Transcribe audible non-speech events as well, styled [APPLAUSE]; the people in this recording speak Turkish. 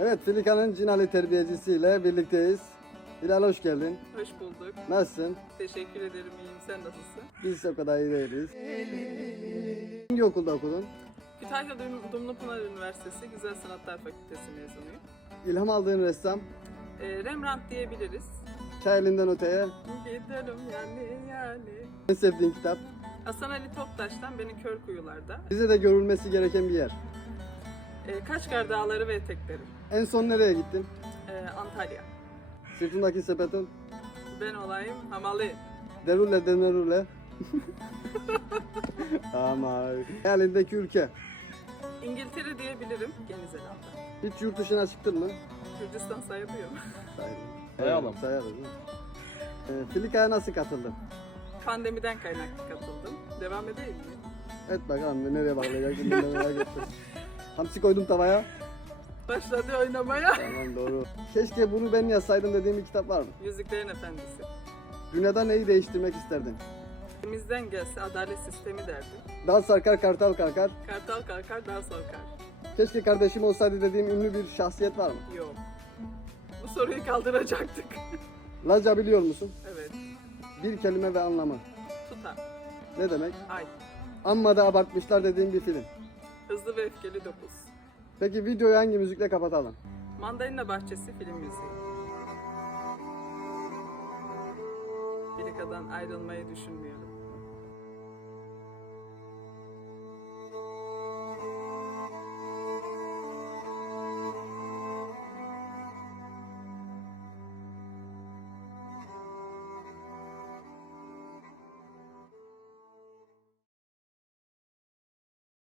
Evet Filika'nın Cinali terbiyecisiyle birlikteyiz. Hilal hoş geldin. Hoş bulduk. Nasılsın? Teşekkür ederim. İyiyim. Sen nasılsın? Biz o kadar iyi değiliz. Hangi okulda okudun? Kütahya Dum- Dumlupınar Üniversitesi Güzel Sanatlar Fakültesi mezunuyum. İlham aldığın ressam, Ee, Rembrandt diyebiliriz. çay elinden öteye, Gidelim yani yani. en sevdiğin kitap. Hasan Ali Toptaş'tan Beni Kör Kuyularda. Bize de görülmesi gereken bir yer. Ee, Kaçkar Dağları ve Etekleri. En son nereye gittin? Ee, Antalya. Sırtındaki sepetin, Ben olayım Hamalı. derule denerule. [LAUGHS] Ama hayalindeki ülke. İngiltere diyebilirim. Yeni Zelanda. Hiç yurt dışına çıktın mı? Kürdistan sayılıyor? [LAUGHS] Sayalım. Sayalım. Ee, Filika'ya nasıl katıldın? Pandemiden kaynaklı katıldım. Devam edeyim mi? Et bakalım nereye bağlayacak merak ettim. Hamsi koydum tavaya. Başladı oynamaya. Tamam doğru. Keşke bunu ben yazsaydım dediğim bir kitap var mı? Yüzüklerin Efendisi. Dünyada neyi değiştirmek isterdin? Elimizden gelse adalet sistemi derdim. Dal sarkar kartal kalkar. Kartal kalkar dağ sarkar. Keşke kardeşim olsaydı dediğim ünlü bir şahsiyet var mı? Yok. Bu soruyu kaldıracaktık. Laca biliyor musun? evet. Bir kelime ve anlamı. Tutar. Ne demek? Ay. Amma da abartmışlar dediğim bir film. Hızlı ve öfkeli 9. Peki videoyu hangi müzikle kapatalım? Mandalina Bahçesi film müziği. Filika'dan ayrılmayı düşünmüyorum.